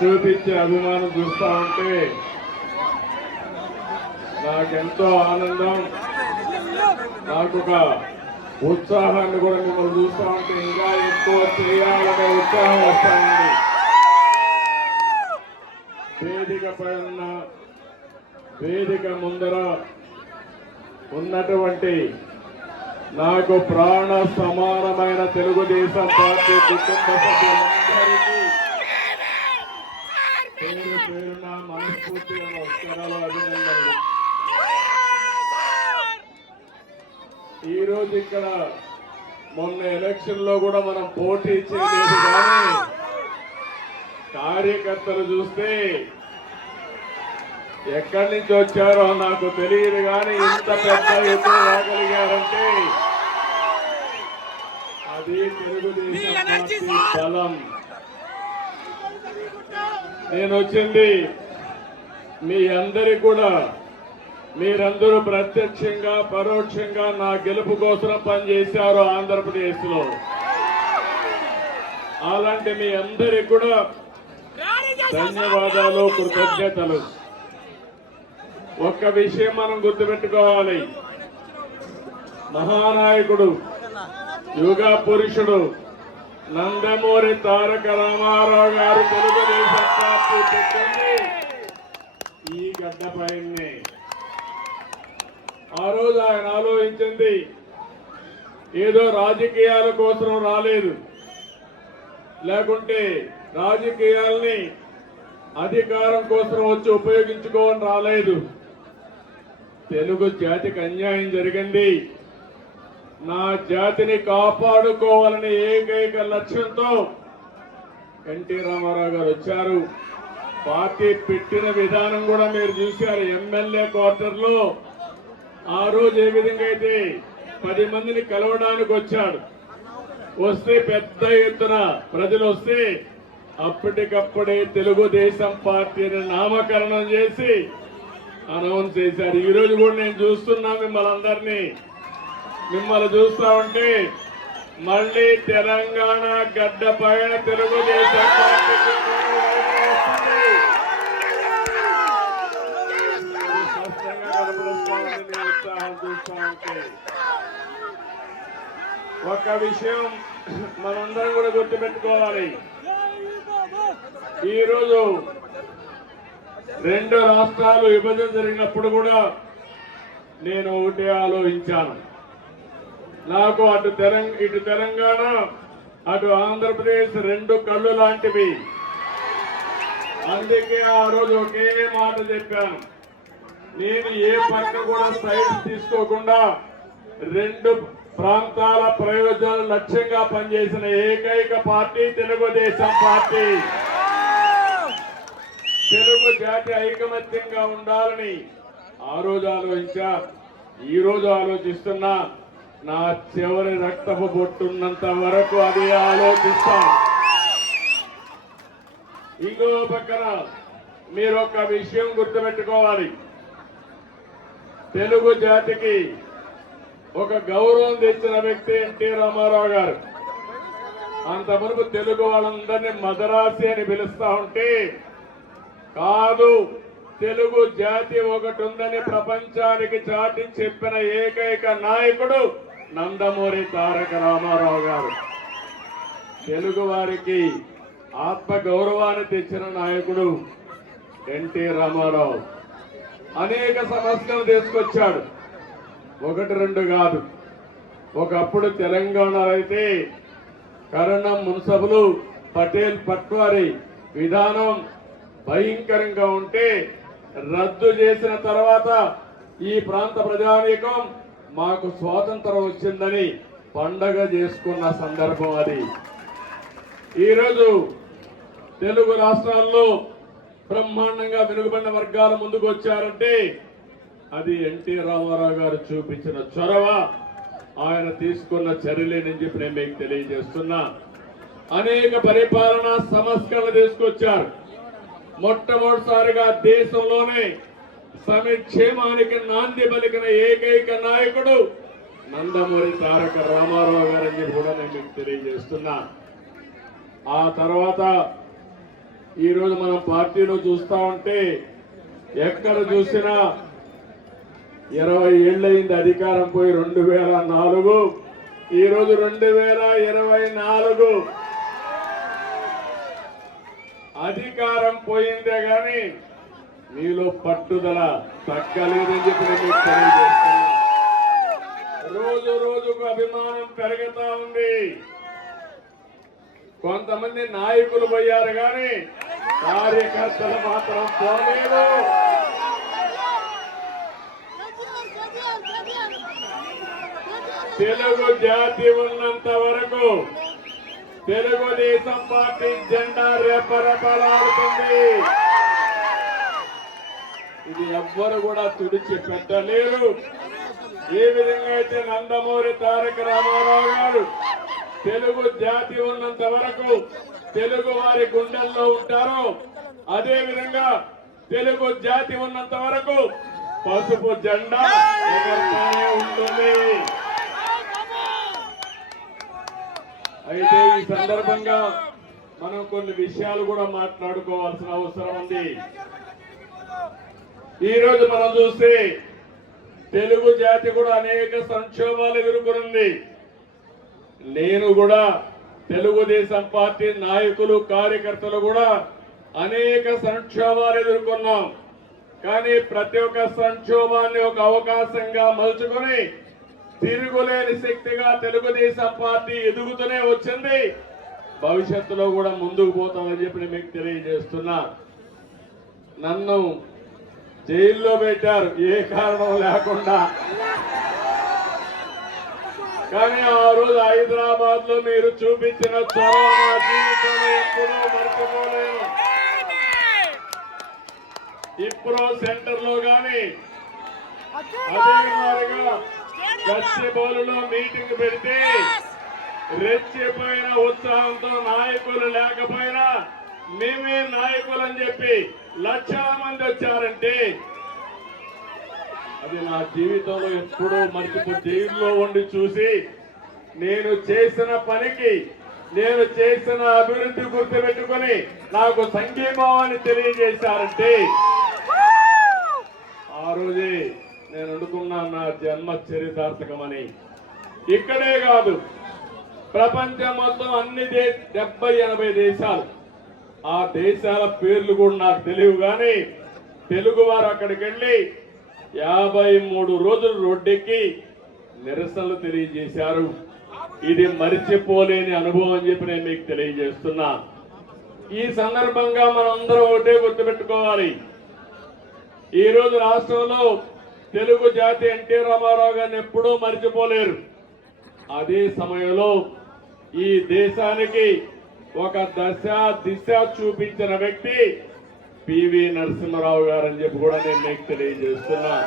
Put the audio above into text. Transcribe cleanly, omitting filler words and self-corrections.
చూపించే అభిమానం చూస్తా ఉంటే నాకెంతో ఆనందం, నాకు ఒక ఉత్సాహాన్ని కూడా మిమ్మల్ని చూస్తా ఉంటే ఇంకా ఎక్కువ చేయాలనే ఉత్సాహం వస్తా ఉంది. వేదికపై ఉన్న వేదిక ముందర ఉన్నటువంటి నాకు ప్రాణ సమానమైన తెలుగుదేశం పార్టీ కుటుంబ సభ్యులందరికీ పేరు పేరున మనస్ఫూర్తిగా నమస్కారాలు, అభినందనలు. ఈరోజు ఇక్కడ మొన్న ఎలక్షన్ లో కూడా మనం పోటీ చేయలేదు, కానీ కార్యకర్తలు చూస్తే ఎక్కడి నుంచి వచ్చారో నాకు తెలియదు, కానీ ఇంత పెద్ద ఎత్తున రాగలిగారంటే అది తెలుగుదేశం పార్టీ బలం. నేను వచ్చింది మీ అందరికీ కూడా, మీరందరూ ప్రత్యక్షంగా పరోక్షంగా నా గెలుపు కోసం పనిచేశారు ఆంధ్రప్రదేశ్ లో. అలాంటి మీ అందరికీ కూడా ధన్యవాదాలు, కృతజ్ఞతలు. ఒక్క విషయం మనం గుర్తుపెట్టుకోవాలి, మహానాయకుడు యుగ పురుషుడు నందమూరి తారక రామారావు గారు తెలుగుదేశం పార్టీ పెట్టింది ఈ గడ్డపైనే. ఆ రోజు ఆయన ఆలోచించింది ఏదో రాజకీయాల కోసం రాలేదు, లేకుంటే రాజకీయాల్ని అధికారం కోసం వచ్చి ఉపయోగించుకోవని రాలేదు. తెలుగు జాతికి అన్యాయం జరిగింది, నా జాతిని కాపాడుకోవాలనే ఏకైక లక్ష్యంతో ఎన్టీ రామారావు గారు వచ్చారు. పార్టీ పెట్టిన విధానం కూడా మీరు చూశారు. ఎమ్మెల్యే క్వార్టర్ లో ఆ రోజు ఏ విధంగా అయితే 10 మందిని కలవడానికి వచ్చాడు, వస్తే పెద్ద ఎత్తున ప్రజలు వస్తే అప్పటికప్పుడే తెలుగుదేశం పార్టీని నామకరణం చేసి అనౌన్స్ చేశారు. ఈ రోజు కూడా నేను చూస్తున్నా మిమ్మల్ని చూస్తా ఉంటే మళ్ళీ తెలంగాణ గడ్డ పైన తెలుగుదేశం పార్టీకి ఉత్సాహం చూస్తా ఉంటే ఒక విషయం మనందరం కూడా గుర్తుపెట్టుకోవాలి. ఈరోజు 2 రాష్ట్రాలు విభజన జరిగినప్పుడు కూడా నేను ఒకటే ఆలోచించాను, నాకు ఇటు తెలంగాణ అటు ఆంధ్రప్రదేశ్ 2 కళ్ళు లాంటివి. అందుకే ఆ రోజు ఒకే మాట చెప్పాను, నేను ఏ పక్క కూడా సైడ్ తీసుకోకుండా 2 ప్రాంతాల ప్రయోజనాలు లక్ష్యంగా పనిచేసిన ఏకైక పార్టీ తెలుగుదేశం పార్టీ. తెలుగు జాతి ఐకమత్యంగా ఉండాలని ఆ రోజు ఆలోచించా, ఈ రోజు ఆలోచిస్తున్నా. నా చివరి రక్తపు బొట్టున్నంత వరకు అదే ఆలోచిస్తా. ఇంకో పక్కన మీరు ఒక విషయం గుర్తుపెట్టుకోవాలి, తెలుగు జాతికి ఒక గౌరవం తెచ్చిన వ్యక్తి ఎన్టీ రామారావు గారు. అంత మునుపు తెలుగు వాళ్ళందరినీ మదరాసి అని పిలుస్తా ఉంటే, కాదు తెలుగు జాతి ఒకటి ఉందని ప్రపంచానికి చాటి చెప్పిన ఏకైక నాయకుడు నందమూరి తారక రామారావు గారు. తెలుగు వారికి ఆత్మ గౌరవాన్ని తెచ్చిన నాయకుడు ఎన్టీ రామారావు. అనేక సమస్యలు తీసుకొచ్చాడు, 1-2 కాదు. ఒకప్పుడు తెలంగాణలో అయితే కరణం మున్సబులు పటేల్ పట్వారీ విధానం భయంకరంగా ఉంటే రద్దు చేసిన తర్వాత ఈ ప్రాంత ప్రజానీకం మాకు స్వాతంత్రం వచ్చిందని పండగ చేసుకున్న సందర్భం అది. ఈరోజు తెలుగు రాష్ట్రాల్లో బ్రహ్మాండంగా వెనుకబడిన వర్గాల ముందుకు వచ్చారంటే అది ఎన్టీ రామారావు గారు చూపించిన చొరవ, ఆయన తీసుకున్న చర్యలేనని చెప్పి నేను మీకు తెలియజేస్తున్నా. అనేక పరిపాలనా సంస్కరణలు తీసుకొచ్చారు. మొట్టమొదటిసారిగా దేశంలోనే సంక్షేమానికి నాంది పలికిన ఏకైక నాయకుడు నందమూరి తారక రామారావు గారని కూడా నేను మీకు తెలియజేస్తున్నా. ఆ తర్వాత ఈ రోజు మనం పార్టీలో చూస్తా ఉంటే ఎక్కడ చూసినా 20 ఏళ్ళయింది అధికారం పోయి 2004 ఈ రోజు 2024 అధికారం పోయిందే గాని మీలో పట్టుదల తగ్గలేదని చెప్పి నేను మీకు తెలియజేస్తున్నా. రోజు రోజుకు అభిమానం పెరుగుతా ఉంది. కొంతమంది నాయకులు పోయారు కానీ కార్యకర్తలు మాత్రం పోలేదు. తెలుగు జాతి ఉన్నంత వరకు తెలుగుదేశం పార్టీ జెండా రెపరెపలాడుతుంది. ఇది ఎవ్వరు కూడా తుడిచి పెట్టలేరు. ఏ విధంగా అయితే నందమూరి తారక రామారావు గారు తెలుగు జాతి ఉన్నంత వరకు తెలుగు వారి గుండెల్లో ఉంటారో అదే విధంగా తెలుగు జాతి ఉన్నంత వరకు పసుపు జెండా ఎగరతానే ఉంటుంది. అయితే ఈ సందర్భంగా మనం కొన్ని విషయాలు కూడా మాట్లాడుకోవాల్సిన అవసరం ఉంది. ఈ రోజు మనం చూస్తే తెలుగు జాతి కూడా అనేక సంక్షోభాలు ఎదుర్కొంది. నేను కూడా తెలుగుదేశం పార్టీ నాయకులు కార్యకర్తలు కూడా అనేక సంక్షోభాలు ఎదుర్కొన్నాం. కానీ ప్రతి ఒక్క సంక్షోభాన్ని ఒక అవకాశంగా మలుచుకొని తిరుగులేని శక్తిగా తెలుగుదేశం పార్టీ ఎదుగుతూనే వచ్చింది. భవిష్యత్తులో కూడా ముందుకు పోతామని చెప్పి మీకు తెలియజేస్తున్నా. నన్ను జైల్లో పెట్టారు ఏ కారణం లేకుండా. కానీ ఆ రోజు హైదరాబాద్ లో మీరు చూపించిన చొరవ నా జీవితంలో ఎప్పుడూ మర్చిపోలేను. ఇప్రో సెంటర్ లో గాని అదే మాదిరిగా గచ్చిబౌలిలో మీటింగ్ పెడితే రెచ్చిపోయిన ఉత్సాహంతో నాయకులు లేకపోయినా మేమే నాయకులు అని చెప్పి లక్షల మంది వచ్చారంటే అది నా జీవితంలో ఎప్పుడూ మర్చిపో. జైల్లో ఉండి చూసి నేను చేసిన పనికి నేను చేసిన అభివృద్ధి గుర్తుపెట్టుకుని నాకు సంఘీభావాన్ని తెలియజేశారంటే ఆ రోజే నేను అనుకున్నాను నా జన్మ చరితార్థకమని. ఇక్కడే కాదు ప్రపంచం మొత్తం అన్ని 70-80 దేశాలు, ఆ దేశాల పేర్లు కూడా నాకు తెలియవు. కానీ తెలుగు వారు అక్కడికి వెళ్ళి 53 రోజులు రోడ్డెక్కి నిరసనలు తెలియజేశారు. ఇది మరిచిపోలేని అనుభవం అని చెప్పి నేను మీకు తెలియజేస్తున్నా. ఈ సందర్భంగా మనందరం ఒకటే గుర్తుపెట్టుకోవాలి. ఈ రోజు రాష్ట్రంలో తెలుగు జాతి ఎన్టీ రామారావు గారిని ఎప్పుడూ మరిచిపోలేరు. అదే సమయంలో ఈ దేశానికి ఒక దశ దిశ చూపించిన వ్యక్తి పివి నరసింహారావు గారు అని చెప్పి కూడా నేను మీకు తెలియజేస్తున్నా.